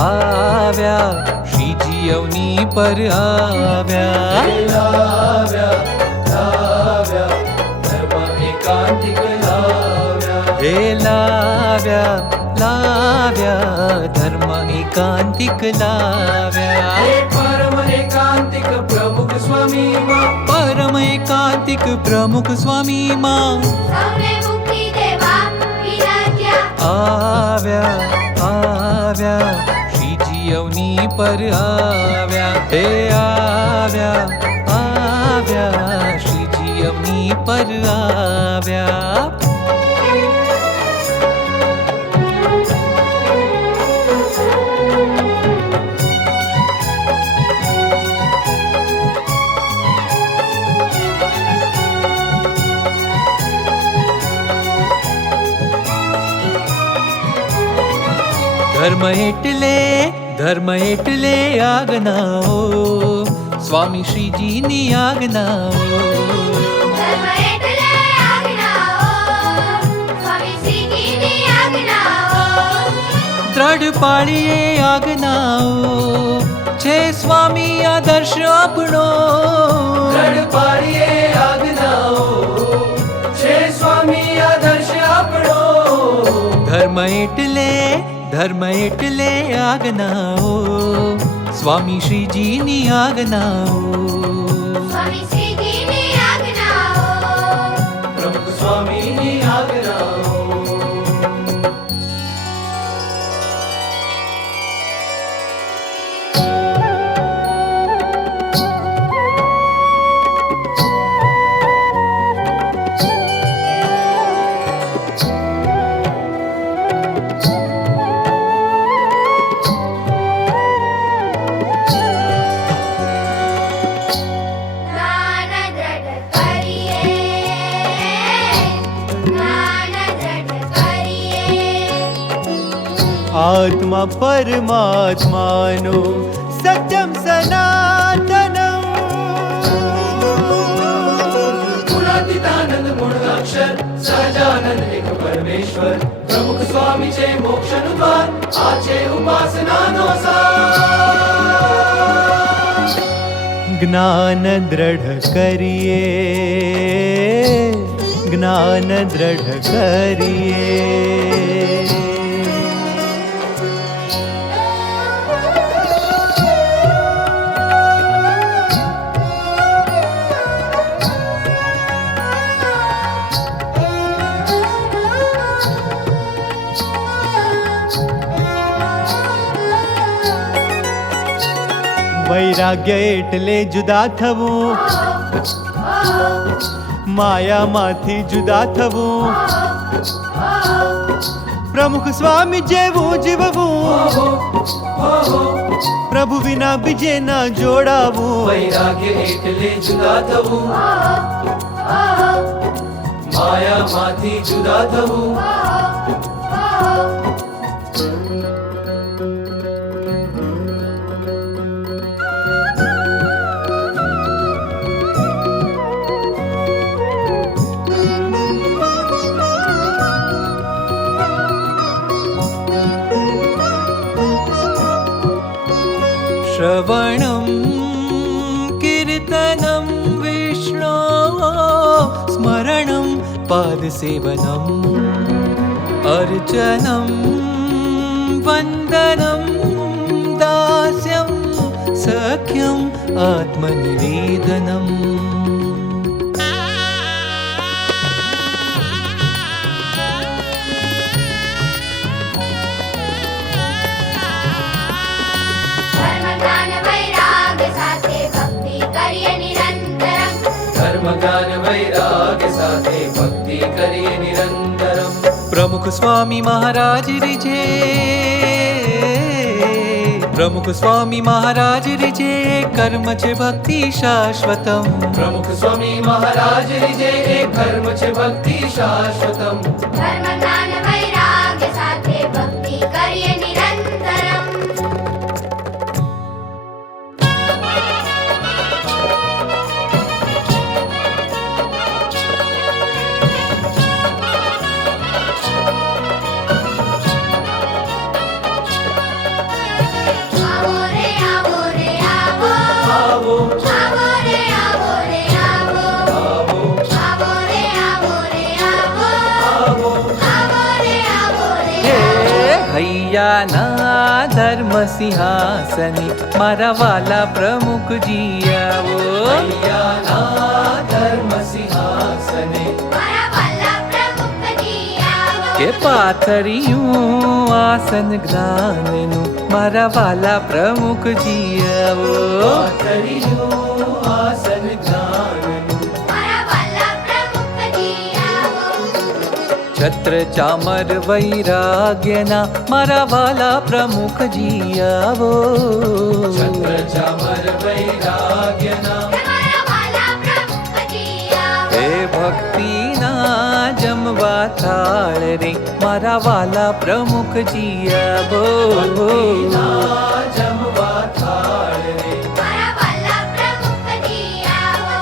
આવ્યા શ્રીજી અવની પર આવ્યા. હે લાવ્યા ધર્મ એકાંતિક લાવ્યા. પરમ એકાંતિક પ્રમુખ સ્વામી માં, પરમ એકાંતિક પ્રમુખ સ્વામી માં સૌને મુક્તિ દેવા વિરાજ્યા. આવ્યા શ્રીજી અવની પર આવ્યા. હે આવ્યા શ્રીજી અવની પર આવ્યા. ધર્મ એટલે આજ્ઞાઓ સ્વામી શ્રીજીની આજ્ઞાઓ. ધર્મ એટલે આજ્ઞાઓ, સ્વામી શ્રીજીની આજ્ઞાઓ. દ્રઢ પાળીએ આજ્ઞાઓ છે સ્વામી આદર્શ આપણો. દ્રઢ પાડીએ આજ્ઞાઓ છે સ્વામી આદર્શ આપણો. ધર્મ એટલે આજ્ઞાઓ સ્વામી શ્રીજીની આજ્ઞાઓ. સ્વામી શ્રીજીની આજ્ઞાઓ. પ્રમુખ સ્વામીની આજ્ઞાઓ. આત્મા પરમાત્માનો સત્યમ સનાતનમ. ગુણાતીતાનંદ ગુણાક્ષર સહજાનંદ એક પરમેશ્વર. પ્રમુખ સ્વામી છે મોક્ષનું દ્વાર, આ છે ઉપાસનાનો સાર. જ્ઞાન દ્રઢ કરીએ. વૈરાગ્ય એટલે જુદા થવું, માયામાંથી જુદા થવું. પ્રમુખ સ્વામી જેવું જીવવું, પ્રભુ વિના બીજે ના જોડાવું. વૈરાગ્ય એટલે જુદા થવું, માયામાંથી જુદા થવું. શ્રવણમ કીર્તનમ વિષ્ણુ સ્મરણમ પાદસેવનમ અર્ચનમ વંદનમ દાસ્યમ સખ્યમ આત્મનિવેદનમ. ધર્મજ્ઞાન વૈરાગ સાથે ભક્તિ કરીએ નિરંતરમ. પ્રમુખ સ્વામી મહારાજ રીજે, પ્રમુખ સ્વામી મહારાજ રીજે કર્મ છે ભક્તિ શાશ્વતમ. પ્રમુખ સ્વામી મહારાજ રીજે એક કર્મ છે ભક્તિ શાશ્વતમ. ધર્મ જ્ઞાન વૈરાગ સાથે ભક્તિ કરીએ નિરંતરમ. હૈયાના ધર્મ સિંહાસને મારા વાલા પ્રમુખજી આવો. હૈયાના ધર્મ સિંહાસને મારા વાલા પ્રમુખજી આવો. કે પાથર્યું આસન જ્ઞાનનું મારા વાલા પ્રમુખજી આવો. પાથર્યું આસન જ્ઞાનનું મારા વાલા પ્રમુખજી આવો. છત્ર ચામર વૈરાગ્યના મારા વાલા પ્રમુખજી આવો. છત્ર ચામર વૈરાગ્યના મારા વાલા પ્રમુખજી આવો. હે ભક્તિના જમવા થાળ રે મારા વાલા પ્રમુખજી આવો. ભક્તિના જમવા થાળ રે મારા વાલા પ્રમુખજી આવો.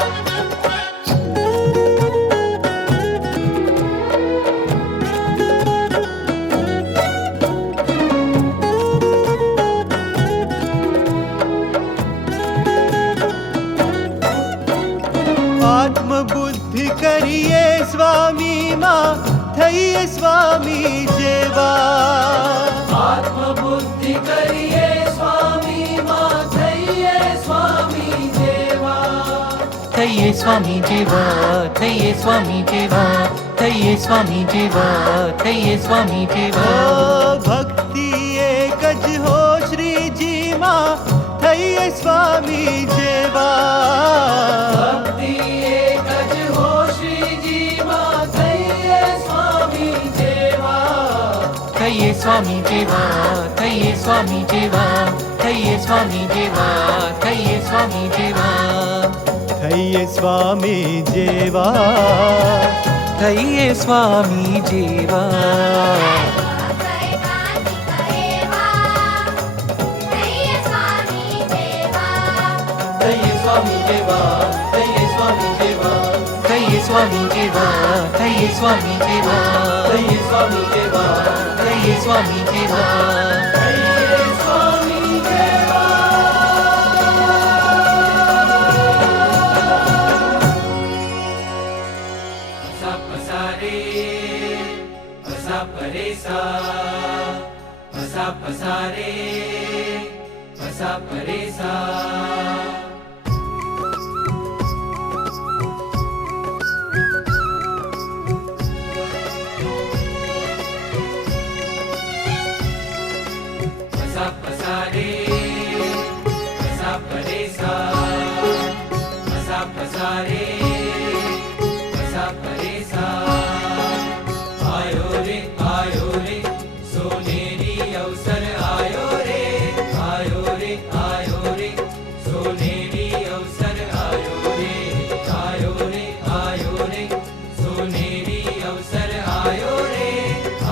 આત્મબુદ્ધિ કરીએ સ્વામીમાં થઈએ સ્વામી જેવા. આત્મબુદ્ધિ કરીએ સ્વામી માં થઈએ સ્વામી જેવા. થઈએ સ્વામી જેવા, થઈએ સ્વામી જેવા, થઈએ સ્વામી જેવા, થઈએ સ્વામી જેવા. ઓ ભક્તિ એક જ હો શ્રીજીમાં થઈએ સ્વામી જેવા. ભક્તિ એક જ હો શ્રીજી માં થઈએ સ્વામી જેવા. થઈએ સ્વામી જેવા, થઈએ સ્વામી જેવા, થઈએ સ્વામી જેવા, થઈએ સ્વામી જેવા. થઈએ સ્વામી જેવા. થઈએ સ્વામી જેવા. કરે કાંતિ કરેવા. થઈએ સ્વામી દેવા. થઈએ સ્વામી જેવા. થઈએ સ્વામી જેવા. થઈએ સ્વામી જેવા, થઈએ સ્વામી જેવા, થઈએ સ્વામી જેવા. થઈએ સ્વામી જેવા. થઈએ સ્વામી જેવા. પસા પસારે પસા પરેસા. પસા પસારે પસા પરેસા. પસા પસારે પસા પરેસા. પસા પસારે પસા પરેસા. આયો રે સોનેરી અવસર આયો રે. આયો રે સોનેરી અવસર આયો રે. આયો રે સોનેરી અવસર આયો રે.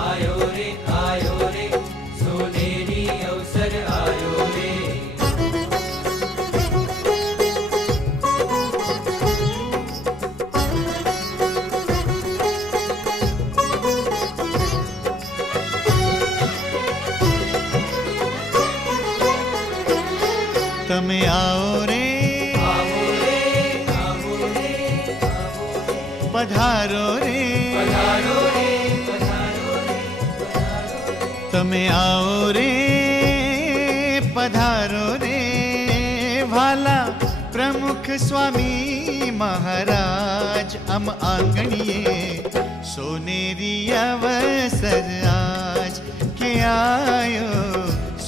આયો રે સોનેરી અવસર આયો રે. તમે આવો રે આવો રે આવો રે પધારો રે. પધારો રે પધારો રે. તમે આવો રે પધારો રે વાલા પ્રમુખ સ્વામી મહારાજ. આમ આંગણીએ સોનેરી અવસર આજ કે આયો.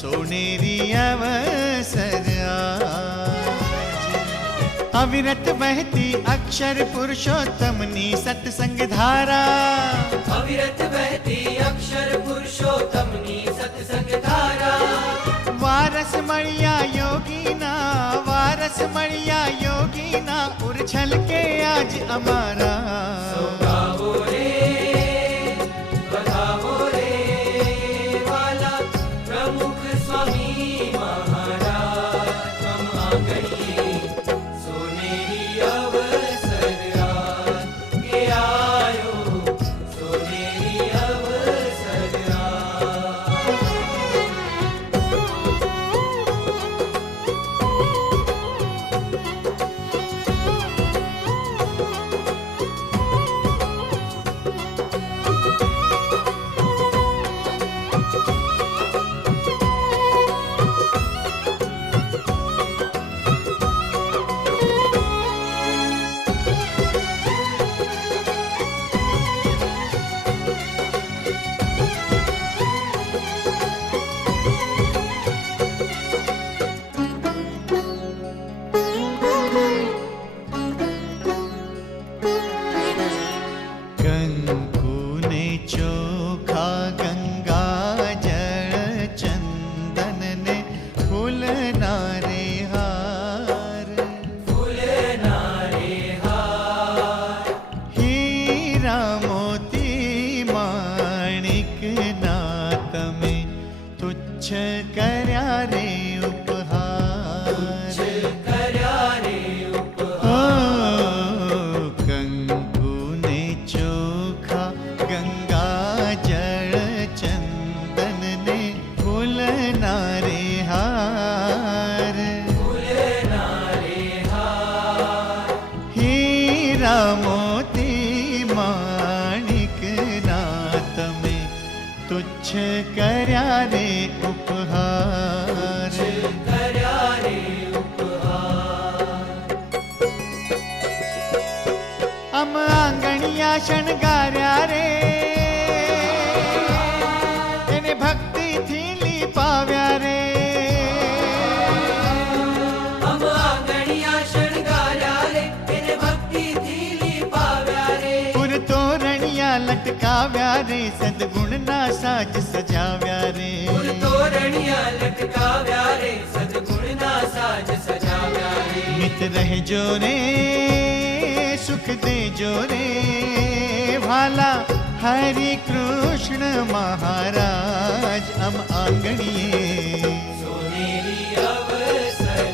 સોનેરી અવસર આજ. અવિરત વહેતી અક્ષર પુરુષોત્તમની સત્સંગ ધારા. અવિરત વહેતી અક્ષર પુરુષોત્તમની સત્સંગ ધારા. વારસ મળ્યા યોગીના. વારસ મળ્યા યોગીના. ઉરછલ કે આજ અમારા. ગાવો રે બધાવો રે વાલા પ્રમુખ સ્વામી મહારાજ. તમ આંગણીએ સોનેરી અવસર આજ કે આયો. સોનેરી અવસર આજ. मोती माणिक ना तमे तुच्छ कर्या रे उपहार કર્યા રે ઉપહાર ओ कंकु ने चोखा गंगा जल चंदन ने फूलना रे हार ફૂલના રે હાર हीरा मोती माणिक ना तमे तुच्छ कर्या रे उपहार કર્યા રે ઉપહાર हम आंगणिया शणगार्या रे એને ભક્તિ થી લીપાવ્યા રે અમ આંગણિયા શણગાર્યા રે એને ભક્તિથી લીપાવ્યા રે પુર તોરણિયા લટકાવ્યા રે સદગુણના સાજ સજાવ્યા રે ફૂલ તોરણિયા લટકાવ્યા રે સદગુણના સાજ સજાવ્યા રે નિત રહેજો રે સુખ દેજો રે ભાલા હરિ કૃષ્ણ મહારાજ અમ આંગણીએ સોનેરી અવસર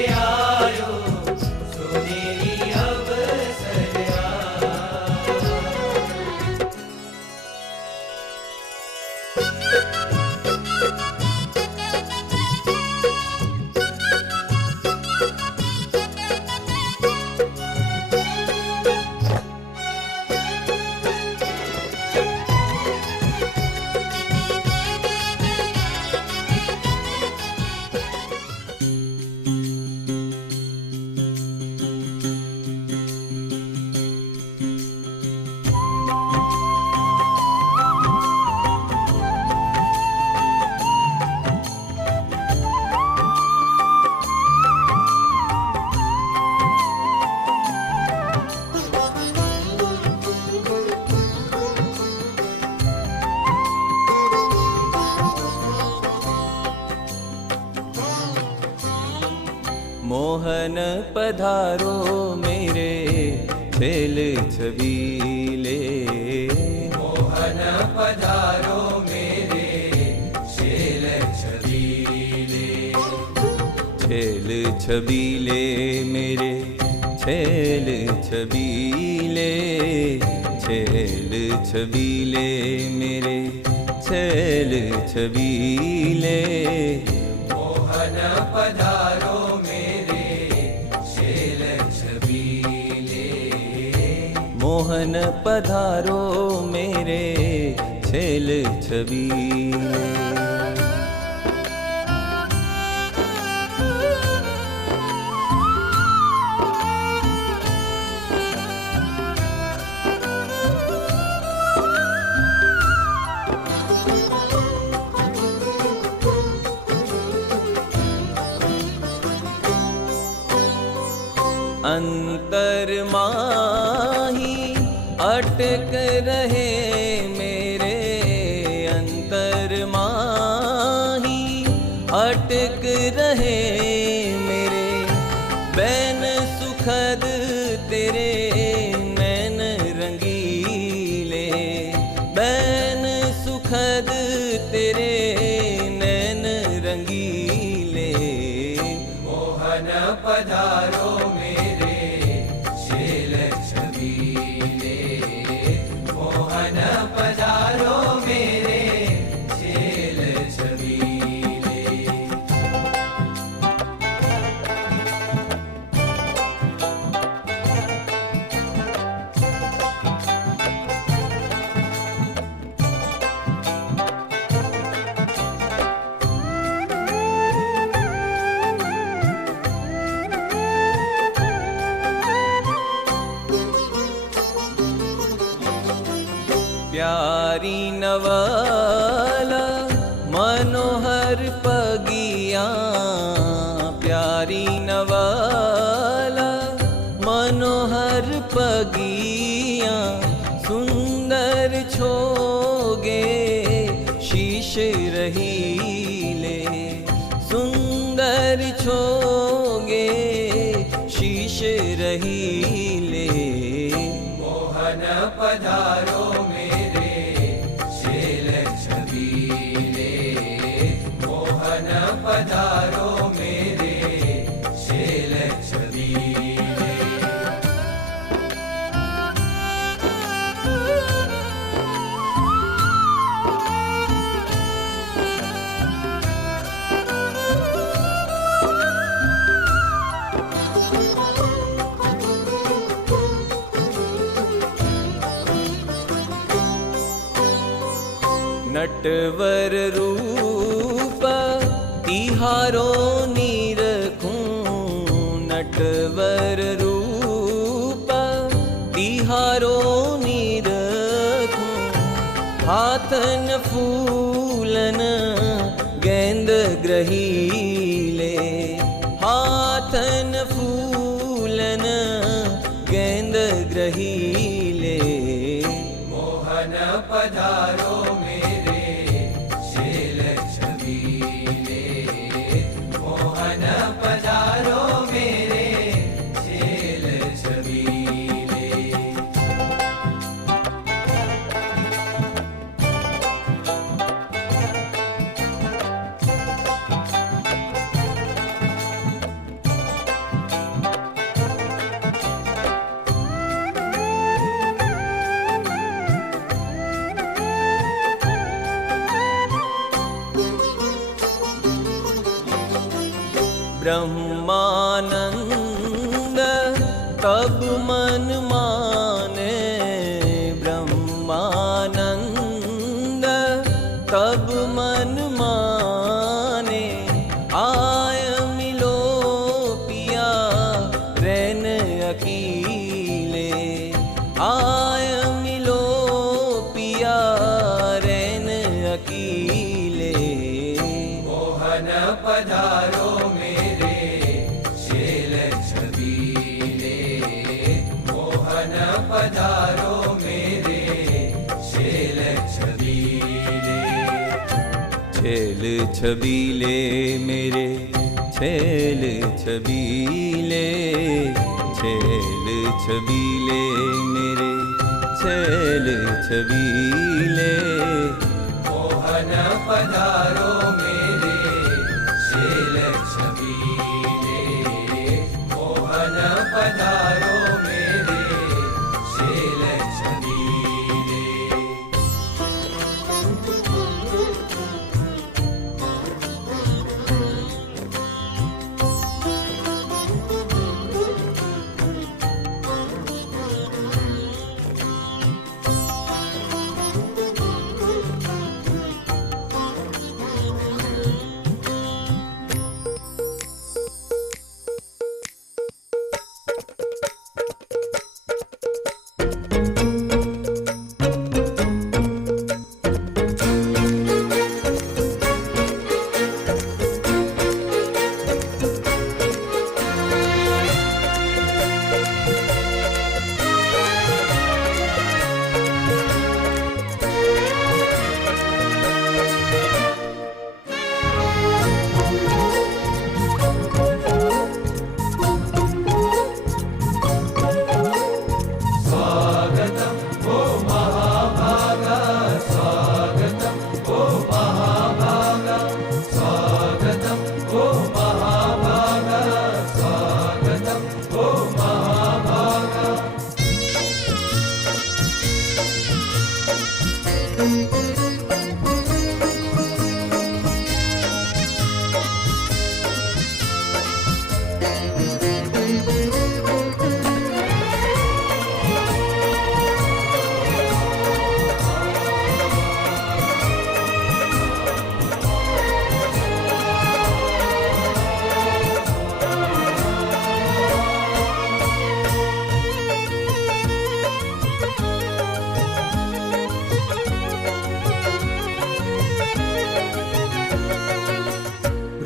એ આયો સોનેરી અવસર मोहन पधारो मेरे छेल छबीले મોહન પધારો મેરે શેલ છબીલે छेल छबीले मेरे छेल छबीले छेल छबीले मेरे छेल छबीले મોહન પધારો મેરે શેલ છબીલે मोहन पधारो मेरे छेल छबीले अंतर माही अटक रहे मेरे अंतर माही अटक रहे मेरे बैन सुखद तेरे नैन रंगीले बैन सुखद तेरे नैन रंगीले મોહન પધારો મેરે શેલ છબીલે મોહન પધારો મેરે શેલ છબીલે प्यारी नवाला मनोहर पगिया प्यारी नवाला मनोहर पगिया सुंदर छोगे शीश रहीले सुंदर छोगे शीश रहीले મોહન पधारो मेरे शेल छबीले, मोहन पधारो मेरे शेल छबीले। नटवर रूप तिहारो निरखूं, नटवर रूप तिहारो निरखूं। हाथन फूलन गेंद ग्रहीले, हाथन फूलन गेंद ग्रहीले। मोहन पधारो मेरे शेल छबीले, मोहन पधारो मेरे शेल छबीले। ब्रह्मानंद तब मन माने, ब्रह्मानंद तब मन माने। आय मिलो पिया रैन अकीले, आय मिलो पिया रैन अकीले। मोहन पधारो मेरे शेल छबीले, मोहन पधारो मेरे शेल छबीले। छेल छबीले मेरे छेल छबीले, छेल छबीले मेरे छेल छबीले। मोहन पधारो मेरे शेल छबीले, मोहन पधारो मेरे शेल छबीले।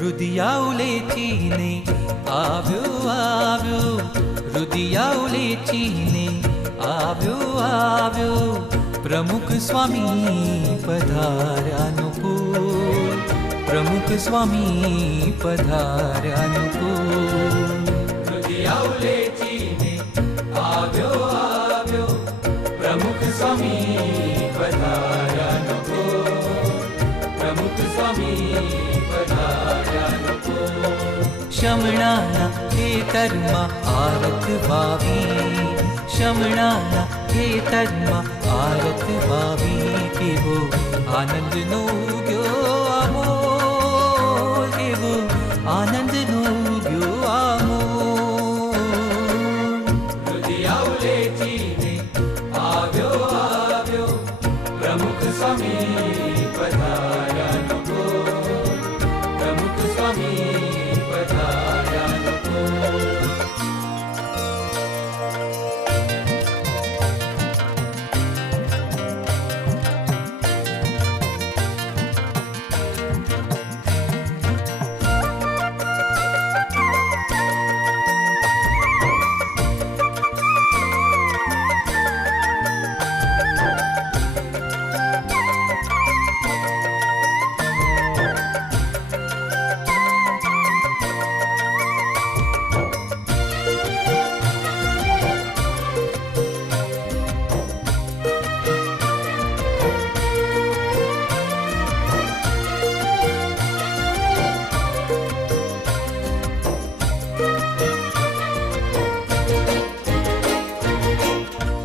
રુદિયા ઉલેચીને આવ્યો આવ્યો, રુદિયા ઉલેચીને આવ્યો આવ્યો. પ્રમુખ સ્વામી પધાર્યાનુકૂળ, પ્રમુખ સ્વામી પધાર્યાનુકૂળ. રુદિયા ઉલેચીને આવ્યો આવ્યો, પ્રમુખ પ્રમુખ સ્વામી પધાર્યા લોકો, પ્રમુખ સ્વામી પધાર્યા લોકો. શમણાના ખેતરમાં આરત વાવી, શમણાના ખેતરમાં આરત વાવી, કેવો આનંદનો ઉગ્યો આમોલ, કેવો આનંદનો ઉગ્યો આમોલ. રુધિયા ઉલેચીને આવ્યો આવ્યો, પ્રમુખ સ્વામી પધાર્યા લોકો, પ્રમુખ સ્વામી પધાર્યા લોકો.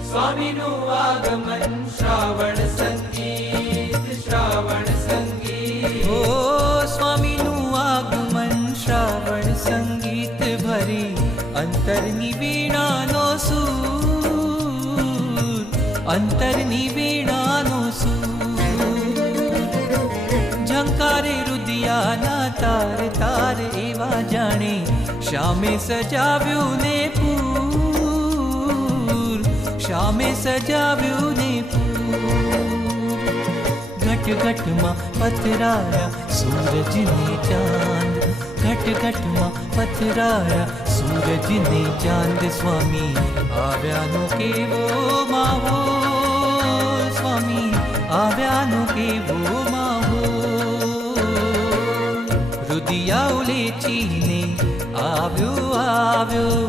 સ્વામીનું આગમન શ્રાવણ સંગીત, શ્રાવણ સંગીત. ઓ સ્વામીનું આગમન શ્રાવણ સંગીત ભરી, અંતરની વીણાનો સૂર, અંતરની વીણાનો સૂર. ઝંકારે રુદિયાના તાર તાર એવા જાણે, શ્યામે સજાવ્યું ને પૂર, શ્યામે સજાવ્યું ને પૂર. ઘટ ઘટમાં પથરાયા સૂરજને ચાંદ, ઘટ ઘટમાં પથરાયા સૂરજને ચાંદ. સ્વામી આવ્યાનો કેવો માહોલ, સ્વામી આવ્યાનો કેવો માહોલ. રુદિયા ઉલેચીને આવ્યો આવ્યો,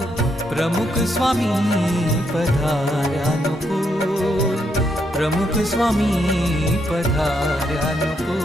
પ્રમુખ સ્વામી પધાર્યાનો કુલ, પ્રમુખ સ્વામી પધાર્યાનો કુલ.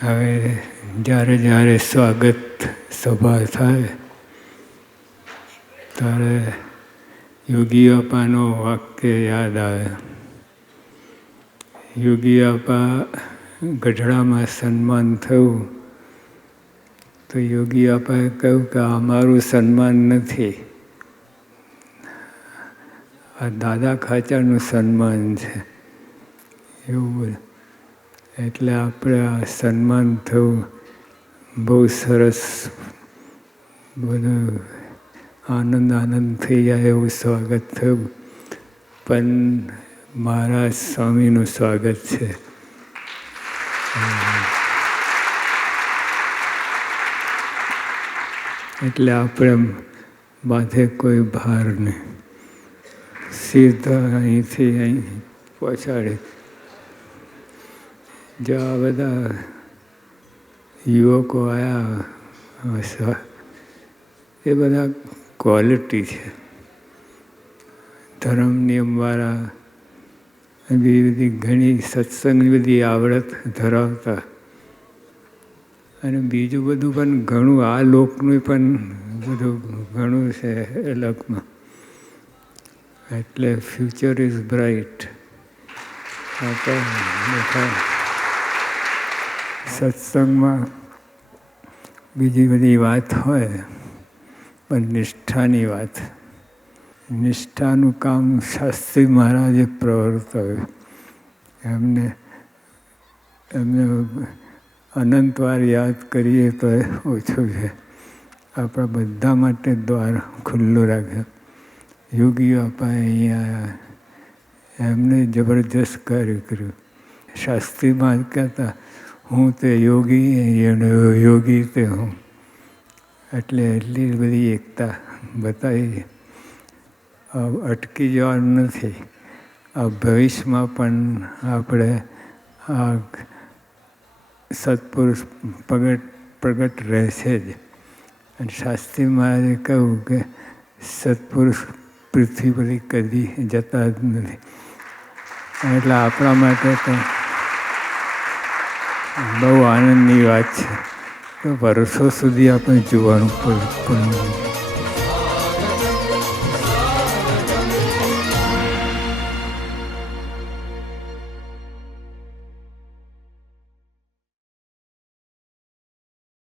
હવે જ્યારે જ્યારે સ્વાગત સભા થાય ત્યારે યોગી અપાનો વાક્ય યાદ આવે. યોગી આપા ગઢડામાં સન્માન થયું તો યોગી આપાએ કહ્યું કે આ મારું સન્માન નથી, આ દાદા ખાચરનું સન્માન છે. એવું એટલે આપણે આ સન્માન થયું, બહુ સરસ, બધું આનંદ આનંદ થઈ જાય એવું સ્વાગત થયું. પણ મહારાજ સ્વામીનું સ્વાગત છે. એટલે આપણે માથે કોઈ ભાર નહીં, સીધા અહીંથી અહીં પહોંચાડે. જો આ બધા યુવકો આવ્યા એ બધા ક્વોલિટી છે, ધર્મ નિયમવાળા, બધી ઘણી સત્સંગની બધી આવડત ધરાવતા, અને બીજું બધું પણ ઘણું આ લોકનું પણ બધું ઘણું છે એ લોકમાં. એટલે ફ્યુચર ઇઝ બ્રાઇટ. સત્સંગમાં બીજી બધી વાત હોય પણ નિષ્ઠાની વાત, નિષ્ઠાનું કામ શાસ્ત્રી મહારાજે પ્રવર્તાવ્યું. એમને અનંતવાર યાદ કરીએ તો ઓછું છે. આપણા બધા માટે દ્વાર ખુલ્લું રાખ્યો. યોગીઓ આપણે અહીંયા એમને જબરજસ્ત કાર્ય કર્યું. શાસ્ત્રીમાં કહેતા હું તે યોગી એનો યોગી તે હું, એટલે એટલી બધી એકતા બતાવી. અટકી જવાનું નથી. આ ભવિષ્યમાં પણ આપણે આ સત્પુરુષ પ્રગટ રહેશે જ. અને શાસ્ત્રી મહારાજે કહ્યું કે સત્પુરુષ પૃથ્વી પરથી કદી જતા જ નથી. એટલે આપણા માટે તો બહુ આનંદની વાત છે. તો વર્ષો સુધી આપણે જોવાનું પડે.